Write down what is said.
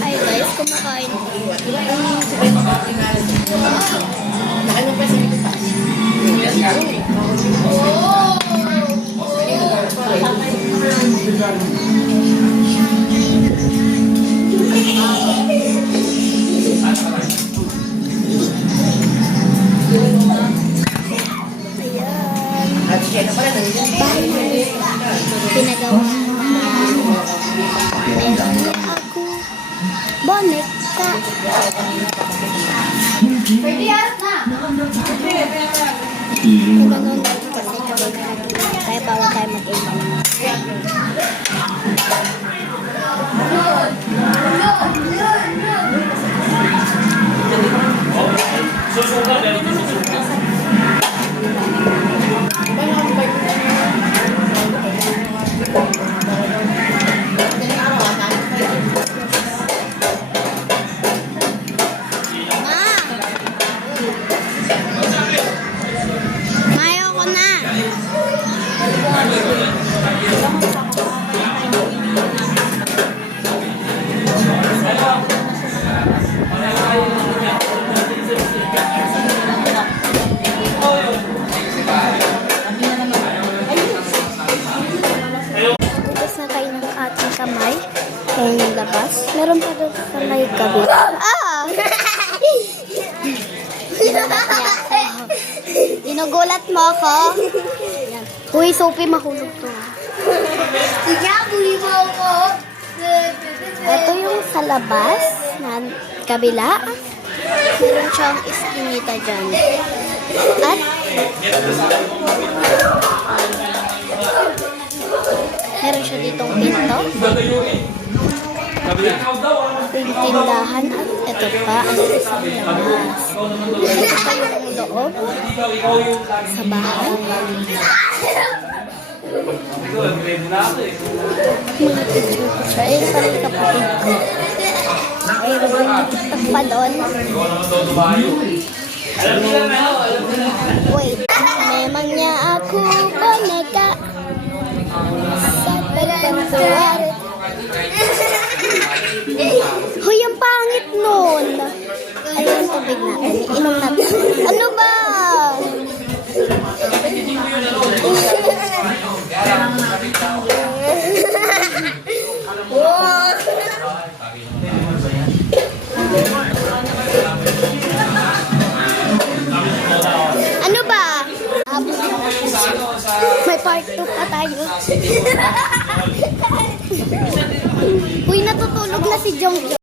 Hi guys, kumakain. Pinagawa na ako boneka. Nagano'n kasi kaya bawal tayo mag-inom. Kamay. Ayan yung labas. Meron pa doon sa may kabila. Inugulat mo ako. Uy, Sophie, mahulog to. Ito yung sa labas na kabila. Meron siyang iskinita dyan. At meron siya ditong pinto. Tindahan at ito pa ang isang labas. Ito pa yung loob sa bahay. Mga picture ko siya. Ayun pa rin kapatid ko. Ayun pa doon. Wait. Memang niya ako boneka. Hoy, ang pangit nun. Ayun ang tubig natin. Inom natin. Ano ba? Ano ba? May part 2 pa tayo. Uy, natutulog na si Jong.